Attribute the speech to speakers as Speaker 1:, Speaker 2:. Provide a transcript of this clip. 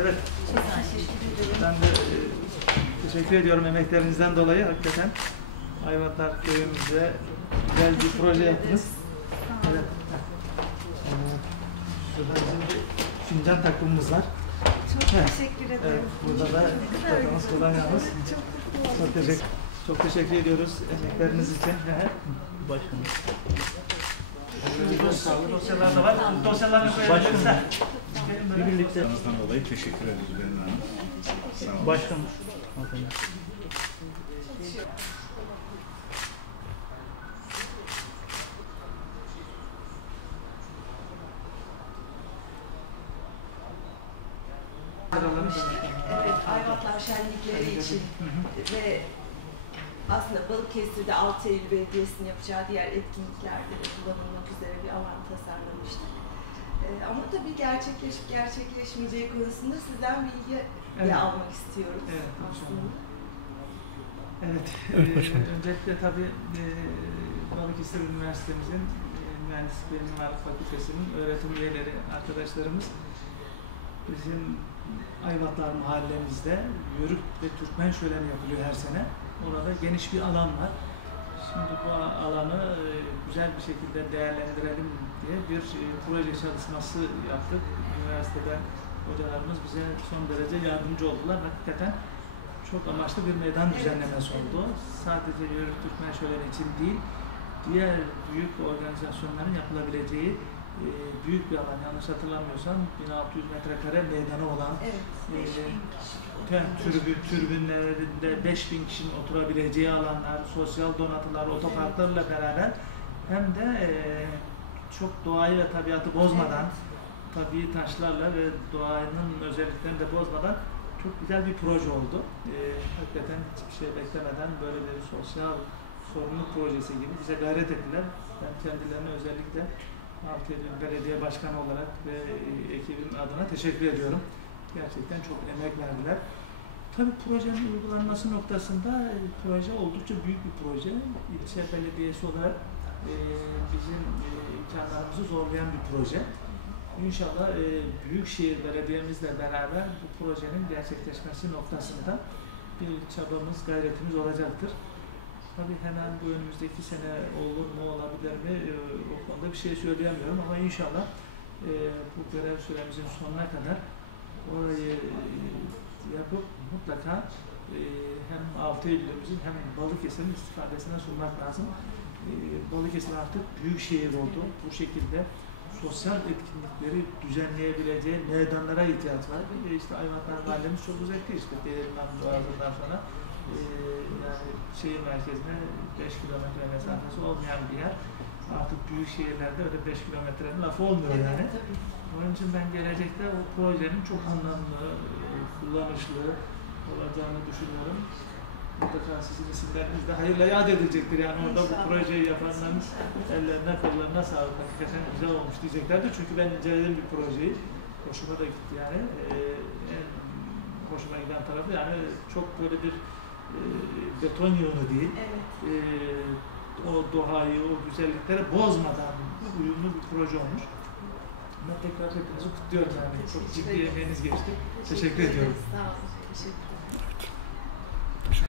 Speaker 1: Evet. Ben de e, teşekkür ediyorum emeklerinizden dolayı hakikaten. Ayvatlar köyümüzde güzel bir proje yaptınız. Evet. Ee, Şurada bizim bir fincan takımımız var.
Speaker 2: Çok
Speaker 1: Evet.
Speaker 2: teşekkür ederim.
Speaker 1: Evet, burada da takımımız kullanıyoruz.
Speaker 2: Çok oldum.
Speaker 1: Çok teşekkür, çok teşekkür ediyoruz emekleriniz için.
Speaker 3: Başkanım.
Speaker 1: Dosyalar da var. Dosyalarını koyabilirsiniz.
Speaker 3: Bir birlikte.
Speaker 4: Tanızdan dolayı teşekkür ederiz Berin Hanım. Sağ olun.
Speaker 3: Başkanım.
Speaker 2: Evet, Ayvatlar şenlikleri için ve aslında Balıkesir'de 6 Eylül Belediyesi'nin yapacağı diğer etkinliklerde de kullanılmak üzere bir alan tasarlamıştık. Ee, ama tabii gerçekleşip gerçekleşmeyeceği konusunda sizden bilgi
Speaker 1: Evet.
Speaker 2: almak istiyoruz
Speaker 1: Evet,
Speaker 2: aslında.
Speaker 1: Evet,
Speaker 3: Evet, başkanım.
Speaker 1: öncelikle tabii eee, Balıkesir Üniversitemizin eee, Mühendislik ve Mimarlık Fakültesinin öğretim üyeleri, arkadaşlarımız bizim Ayvatlar mahallemizde Yörük ve Türkmen şöleni yapılıyor her sene. Orada geniş bir alan var. Şimdi bu alanı eee, güzel bir şekilde değerlendirelim diye bir eee, proje çalışması yaptık. Üniversiteden hocalarımız bize son derece yardımcı oldular. Hakikaten çok amaçlı bir meydan düzenlemesi oldu. Sadece Yörük Türkmen şöleni için değil, diğer büyük organizasyonların yapılabileceği e, büyük bir alan. Yanlış hatırlamıyorsam 1600 metrekare meydanı olan
Speaker 2: Evet, 5000 kişi.
Speaker 1: tüm türbün, türbünlerinde 5000 kişinin oturabileceği alanlar, sosyal donatılar, otoparklarla beraber hem de e, çok doğayı ve tabiatı bozmadan, tabii taşlarla ve doğanın özelliklerini de bozmadan çok güzel bir proje oldu. Ee, hakikaten hiçbir şey beklemeden böyle bir sosyal sorumluluk projesi gibi bize gayret ettiler. Ben kendilerine özellikle Altı Eylül Belediye Başkanı olarak ve e, ekibin adına teşekkür ediyorum. Gerçekten çok emek verdiler. Tabii projenin uygulanması noktasında e, proje oldukça büyük bir proje. İlçe belediyesi olarak e, bizim imkanlarımızı zorlayan bir proje. İnşallah Büyükşehir Belediye'mizle beraber bu projenin gerçekleşmesi noktasında bir çabamız, gayretimiz olacaktır. Tabii hemen bu önümüzdeki sene olur mu, olabilir mi e, o konuda bir şey söyleyemiyorum ama inşallah e, bu görev süremizin sonuna kadar orayı e, yapıp mutlaka e, hem 6 Eylül'ümüzün hem Balıkesir'in istifadesine sunmak lazım. E, Balıkesir artık büyük şehir oldu. Bu şekilde sosyal etkinlikleri düzenleyebileceği meydanlara ihtiyaç var. E, işte Ayvatlar Mahallemiz çok uzak değil. İşte Değirmen Boğazı'ndan sonra e, yani şehir merkezine 5 kilometre mesafesi olmayan bir yer. Artık büyük şehirlerde öyle 5 kilometrenin lafı olmuyor yani. Onun için ben gelecekte o projenin çok anlamlı, kullanışlı olacağını düşünüyorum. Mutlaka sizin isimleriniz de hayırla yad edilecektir. Yani orada bu projeyi yapanların ellerine kollarına sağlık. Hakikaten güzel olmuş diyeceklerdir. Çünkü ben inceledim bir projeyi. Hoşuma da gitti yani. Ee, en hoşuma giden tarafı yani çok böyle bir beton yığını değil.
Speaker 2: Evet.
Speaker 1: Ee, o doğayı, o güzellikleri bozmadan uyumlu bir proje olmuş. Ben tekrar hepinizi kutluyorum yani. Çok
Speaker 2: Teşekkür
Speaker 1: ciddi emeğiniz geçti. Teşekkür ediyorum.
Speaker 2: ederiz. Sağ olun. Teşekkür